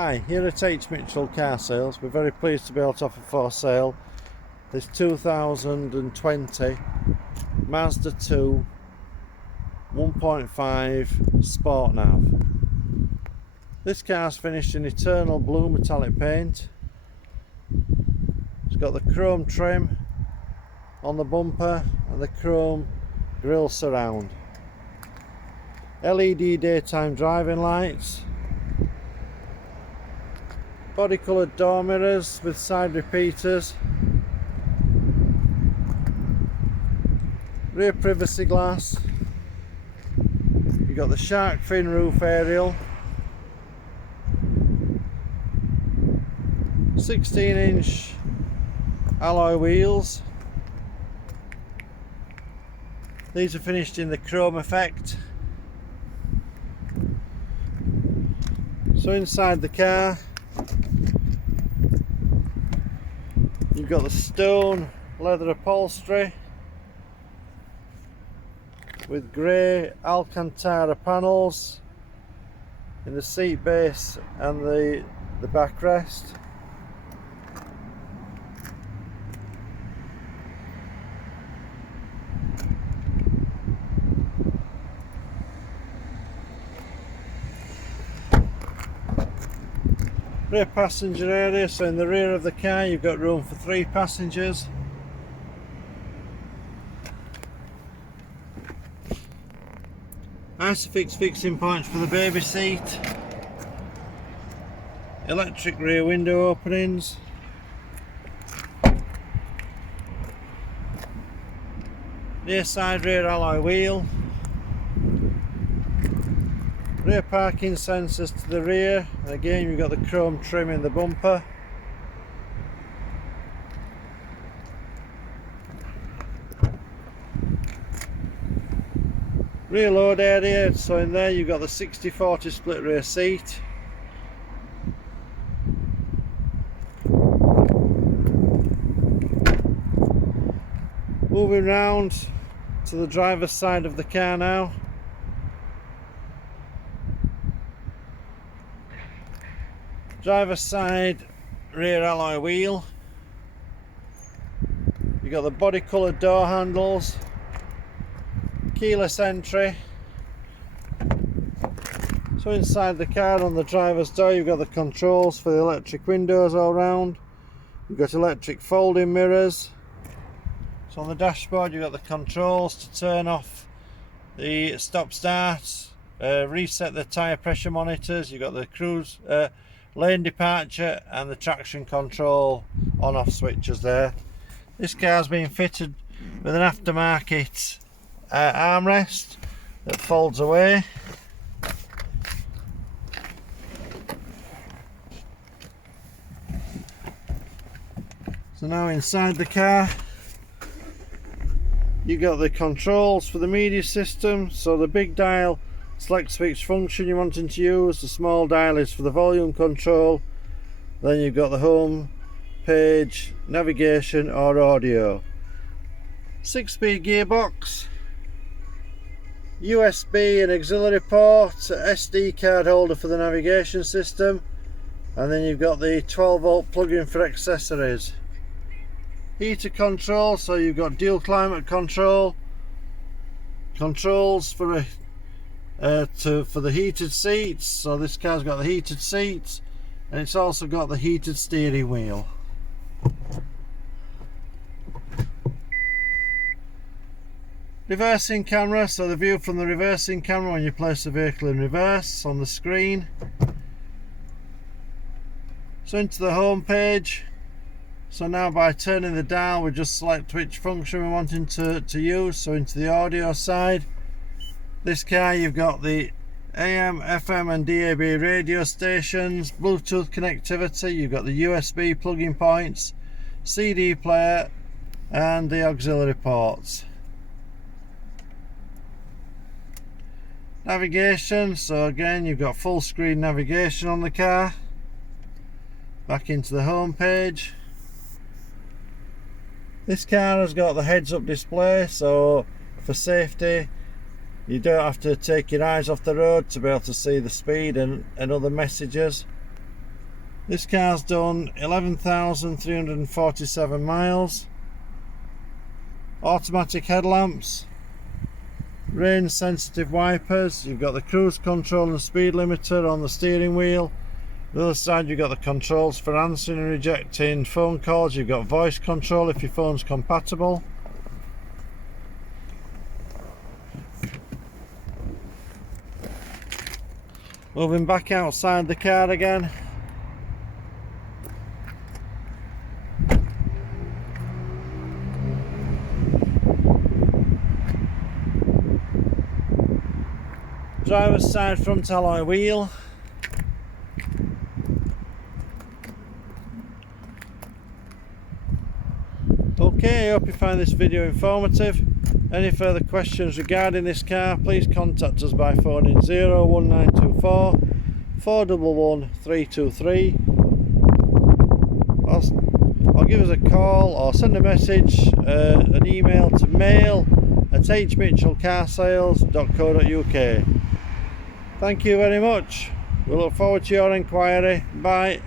Hi, here at H. Mitchell Car Sales. We're very pleased to be able to offer for sale this 2020 Mazda 2 1.5 Sport NAV. This car's finished in eternal blue metallic paint. It's got the chrome trim on the bumper and the chrome grille surround. LED daytime driving lights. Body coloured door mirrors with side repeaters. Rear privacy glass. You've got the shark fin roof aerial. 16-inch alloy wheels. These are finished in the chrome effect. So inside the car you've got the stone leather upholstery with grey Alcantara panels in the seat base and the backrest. Rear passenger area, so in the rear of the car you've got room for 3 passengers. ISOFIX fixing points for the baby seat. Electric rear window openings. Rear side rear alloy wheel. Rear parking sensors to the rear, and again you've got the chrome trim in the bumper. Rear load area, so in there you've got the 60/40 split rear seat. Moving round to the driver's side of the car now. Driver's side rear alloy wheel. You've got the body coloured door handles, keyless entry. So inside the car on the driver's door you've got the controls for the electric windows all round. You've got electric folding mirrors. So on the dashboard you've got the controls to turn off the stop start, reset the tyre pressure monitors. You've got the cruise lane departure and the traction control on off switches there. This car's been fitted with an aftermarket armrest that folds away. So now inside the car you got the controls for the media system. So the big dial selects which function you're wanting to use, the small dial is for the volume control, then you've got the home page, navigation or audio. 6-speed gearbox, USB and auxiliary port, SD card holder for the navigation system, and then you've got the 12-volt plug-in for accessories. Heater control, so you've got dual climate control, controls for the heated seats. So this car's got the heated seats and it's also got the heated steering wheel. Reversing camera, so the view from the reversing camera when you place the vehicle in reverse on the screen. So into the home page. So now by turning the dial we just select which function we're wanting to use. So into the audio side. This car you've got the AM, FM and DAB radio stations, Bluetooth connectivity, you've got the USB plug-in points, CD player and the auxiliary ports. Navigation, so again you've got full screen navigation on the car. Back into the home page. This car has got the heads-up display, so for safety you don't have to take your eyes off the road to be able to see the speed and other messages. This car's done 11,347 miles. Automatic headlamps, rain sensitive wipers, you've got the cruise control and speed limiter on the steering wheel. On the other side you've got the controls for answering and rejecting phone calls, you've got voice control if your phone's compatible. Moving back outside the car again. Driver's side front alloy wheel. Okay, I hope you find this video informative. Any further questions regarding this car, please contact us by phoning 01924 411 323 or give us a call or send a message, an email to mail@hmitchellcarsales.co.uk. Thank you very much. We look forward to your inquiry. Bye.